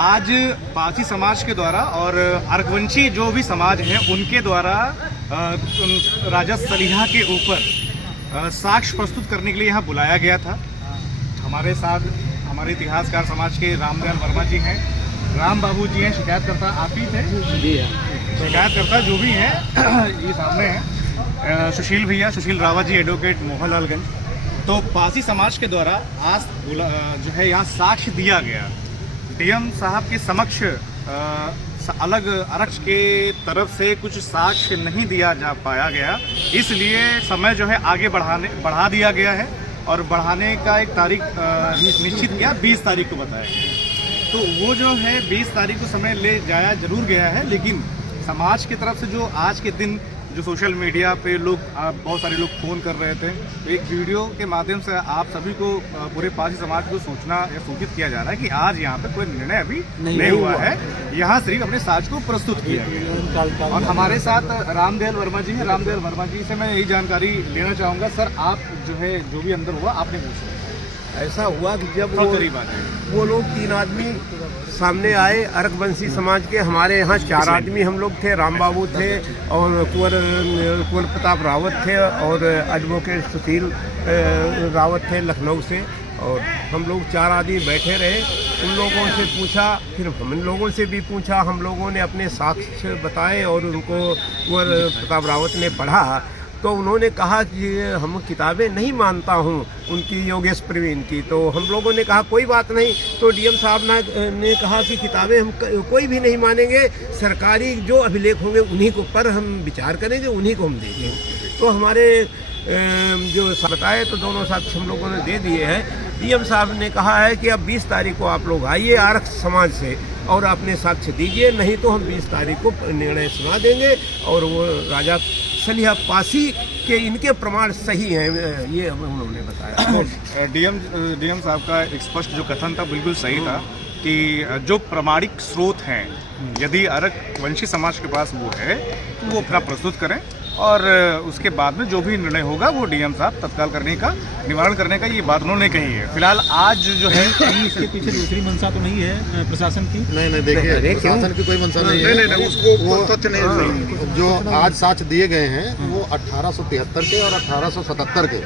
आज पारसी समाज के द्वारा और अर्कवंशी जो भी समाज हैं उनके द्वारा राजा सलिहा के ऊपर साक्ष्य प्रस्तुत करने के लिए यहाँ बुलाया गया था। हमारे साथ हमारे इतिहासकार समाज के रामदयाल वर्मा जी हैं, राम बाबू जी हैं, शिकायतकर्ता आप ही थे जी, शिकायतकर्ता जो भी हैं ये सामने हैं, सुशील भैया, सुशील रावत जी, एडवोकेट मोहनलालगंज। तो पारसी समाज के द्वारा आज जो है यहाँ साक्ष्य दिया गया। डीएम साहब के समक्ष अलग अरक्ष के तरफ से कुछ साक्ष्य नहीं दिया जा पाया गया, इसलिए समय जो है आगे बढ़ा दिया गया है और बढ़ाने का एक तारीख निश्चित किया, 20 तारीख को बताया गया। तो वो जो है 20 तारीख को समय ले जाया जरूर गया है, लेकिन समाज की तरफ से जो आज के दिन जो सोशल मीडिया पे लोग बहुत सारे लोग फ़ोन कर रहे थे, तो एक वीडियो के माध्यम से आप सभी को पूरे पारसी समाज को सोचना या सूचित किया जा रहा है कि आज यहाँ पे कोई निर्णय अभी नहीं हुआ है, यहाँ सिर्फ अपने साज को प्रस्तुत किया गया। और हमारे साथ रामदयाल वर्मा जी हैं। रामदयाल वर्मा जी से मैं यही जानकारी लेना चाहूँगा, सर आप जो है जो भी अंदर हुआ आपने पूछा। ऐसा हुआ कि जब वो लोग 3 आदमी सामने आए अर्कवंशी समाज के, हमारे यहाँ 4 आदमी हम लोग थे, राम बाबू थे और कुंवर प्रताप रावत थे और एडवोकेट सुशील रावत थे लखनऊ से, और हम लोग 4 आदमी बैठे रहे। उन लोगों से पूछा, फिर हम इन लोगों से भी पूछा, हम लोगों ने अपने साक्ष्य बताए और उनको कुंवर प्रताप रावत ने पढ़ा। तो उन्होंने कहा कि हम किताबें नहीं मानता हूँ उनकी, योगेश प्रवीण की। तो हम लोगों ने कहा कोई बात नहीं। तो डीएम साहब ने कहा कि किताबें हम कोई भी नहीं मानेंगे, सरकारी जो अभिलेख होंगे उन्हीं को पर हम विचार करेंगे, उन्हीं को हम देंगे। तो हमारे जो बताए तो दोनों साक्ष्य हम लोगों ने दे दिए हैं। डीएम साहब ने कहा है कि अब 20 तारीख को आप लोग आइए आरक्ष समाज से और अपने साक्ष्य दीजिए, नहीं तो हम 20 तारीख को निर्णय सुना देंगे। और वो राजा सलिहा पासी के इनके प्रमाण सही हैं, ये उन्होंने बताया। डीएम साहब का एक स्पष्ट जो कथन था बिल्कुल सही था कि जो प्रमाणिक स्रोत हैं यदि अर्कवंशी समाज के पास वो है तो वो अपना प्रस्तुत करें और उसके बाद में जो भी निर्णय होगा वो डीएम साहब तत्काल करने का, निवारण करने का, ये बात उन्होंने कही है। फिलहाल आज जो है इसके पीछे दूसरी मंशा तो नहीं है प्रशासन की? नहीं देखिए, प्रशासन की कोई मंशा नहीं है। वो तथ्य नहीं, जो आज साक्ष्य दिए गए हैं वो 1873 के और 1877 के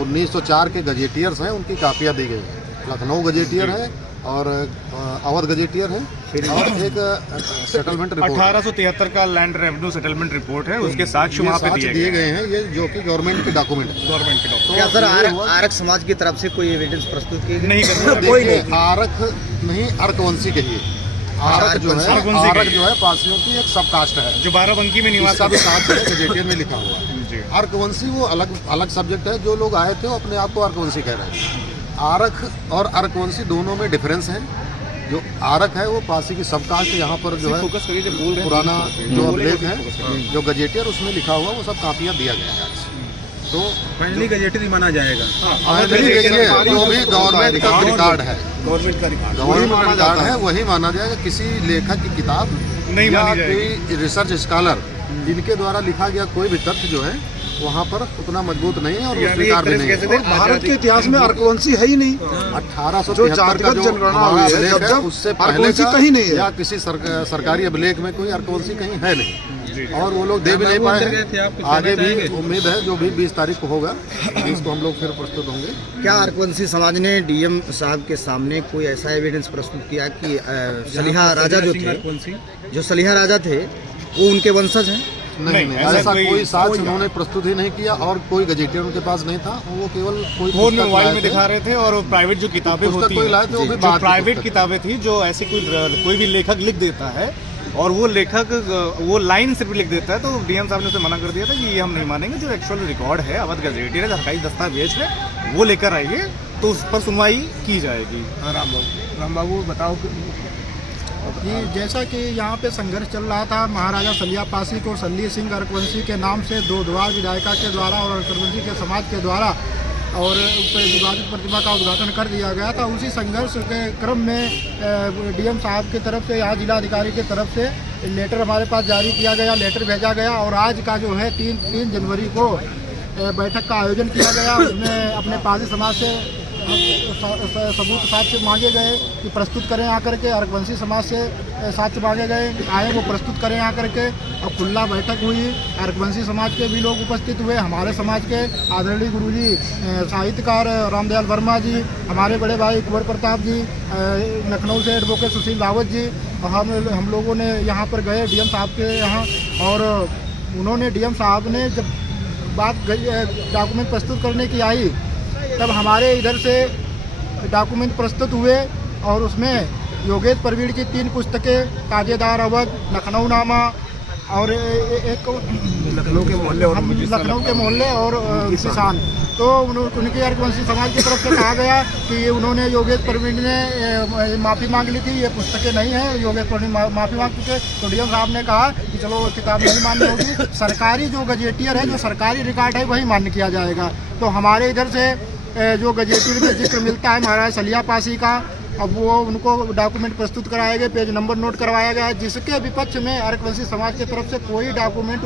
1904 के गजेटियर्स हैं, उनकी कापियाँ दी गई हैं। लखनऊ गजेटियर है और अवध गजेटियर है और एक सेटलमेंट रिपोर्ट 1873 का लैंड रेवेन्यू सेटलमेंट रिपोर्ट है, उसके साक्ष्य वहाँ पे दिए गए हैं। ये जो कि गवर्नमेंट के डॉक्यूमेंट है। गवर्नमेंट के डॉक्यूमेंट। क्या सर आरक्ष समाज की तरफ से कोई एविडेंस प्रस्तुत किए गए? नहीं कोई नहीं। आरक्ष नहीं, अर्कवंशी कहिए। आरक जो है पारसियों की एक सब कास्ट है जो बाराबंकी में निवास का भी साथ है, गजेटियर में लिखा हुआ है। अर्कवंशी वो अलग सब्जेक्ट है। जो लोग आए थे वो अपने आप को अर्कवंशी कह रहे हैं। आरक और अर्कवंशी दोनों में डिफरेंस है। जो आरक है वो पारसी की सब कास्ट, यहाँ पर जो है पुराना जो अभिलेख है जो गजेटियर उसमें लिखा हुआ वो सब कापियाँ दिया गया है। तो फाइनली गजेटियर ही माना जाएगा। देखिए जो भी गवर्नमेंट का रिकॉर्ड है, गवर्नमेंट का रिकॉर्ड है वही माना जाएगा। किसी लेखक की किताब नहीं या मानी जाएगी। कोई रिसर्च स्कॉलर जिनके द्वारा लिखा गया कोई भी तथ्य जो है वहाँ पर उतना मजबूत नहीं है और वो स्वीकार भी नहीं है। भारत के इतिहास में अर्कवंशी है ही नहीं। 1873 का जो हमारा अभिलेख है उससे पहले का कहीं नहीं है, या किसी सरकारी अभिलेख में कोई अर्कवंशी कहीं है नहीं, और वो लोग दे भी नहीं पाए। आगे भी उम्मीद है जो भी 20 तारीख को होगा, 20 को हम लोग फिर प्रस्तुत होंगे। क्या अर्कवंशी समाज ने डीएम साहब के सामने कोई ऐसा एविडेंस प्रस्तुत किया कि सलिहा राजा जो सलिहा राजा थे वो उनके वंशज हैं? नहीं, ऐसा कोई साक्ष्य उन्होंने प्रस्तुत ही नहीं किया और कोई गजेटियर उनके पास नहीं था। वो केवल कोई मोबाइल में दिखा रहे थे और प्राइवेट जो किताबें होती हैं, जो प्राइवेट किताबें थी, जो ऐसे कोई भी लेखक लिख देता है और वो लेखक वो लाइन सिर्फ लिख देता है, तो डीएम साहब ने उसे मना कर दिया था कि ये हम नहीं मानेंगे। जो एक्चुअल रिकॉर्ड है, अवध गजेटियर है, सरकारी दस्तावेज है, वो लेकर आइए तो उस पर सुनवाई की जाएगी। राम बाबू बताओ जी, जैसा कि यहाँ पे संघर्ष चल रहा था महाराजा सलिहा पासी को सल्ली सिंह अर्कवंशी के नाम से 2 द्वार विधायिका के द्वारा और अर्कवंशी के समाज के द्वारा और विवादित प्रतिमा का उद्घाटन कर दिया गया था। उसी संघर्ष के क्रम में डीएम साहब की तरफ से, यहाँ जिलाधिकारी की तरफ से लेटर हमारे पास जारी किया गया, लेटर भेजा गया और आज का जो है 3 जनवरी को बैठक का आयोजन किया गया। उसमें अपने पारसी समाज से सबूत साक्ष्य मांगे गए कि प्रस्तुत करें आकर के। अरकवंशी समाज से साक्ष्य मांगे गए, आए वो प्रस्तुत करें आकर के। अब खुला बैठक हुई, अरकवंशी समाज के भी लोग उपस्थित हुए, हमारे समाज के आदरणीय गुरुजी साहित्यकार रामदयाल वर्मा जी, हमारे बड़े भाई कुंवर प्रताप जी, लखनऊ से एडवोकेट सुशील रावत जी, और हम लोगों ने यहाँ पर गए डीएम साहब के यहाँ, और उन्होंने डीएम साहब ने जब बात डॉक्यूमेंट प्रस्तुत करने की आई, तब हमारे इधर से डॉक्यूमेंट प्रस्तुत हुए और उसमें योगेश प्रवीण की 3 पुस्तकें, ताजेदार अवध, लखनऊ नामा और एक लखनऊ के मोहल्ले और लखनऊ के मोहल्ले और किसान, तो उनके अरकवंशी समाज की तरफ से कहा गया कि ये उन्होंने योगेश प्रवीण ने माफ़ी मांग ली थी, ये पुस्तकें नहीं है, योगेश प्रवीण माफ़ी मांग चुके। तो डीएम साहब ने कहा कि चलो किताब नहीं मान्य होगी, सरकारी जो गजेटियर है, जो सरकारी रिकॉर्ड है वही मान्य किया जाएगा। तो हमारे इधर से जो गजेटियर में जिक्र मिलता है महाराज सलिया पासी का, अब वो उनको डॉक्यूमेंट प्रस्तुत कराए गए, पेज नंबर नोट करवाया गया है, जिसके विपक्ष में अरकवंशी समाज की तरफ से कोई डॉक्यूमेंट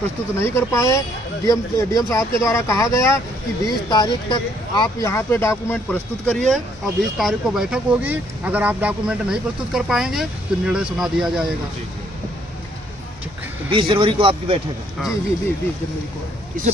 प्रस्तुत नहीं कर पाए। डीएम साहब के द्वारा कहा गया कि 20 तारीख तक आप यहाँ पे डॉक्यूमेंट प्रस्तुत करिए और 20 तारीख को बैठक होगी, अगर आप डॉक्यूमेंट नहीं प्रस्तुत कर पाएंगे तो निर्णय सुना दिया जाएगा। 20 जनवरी को आपकी बैठक है? जी 20 जनवरी को। इससे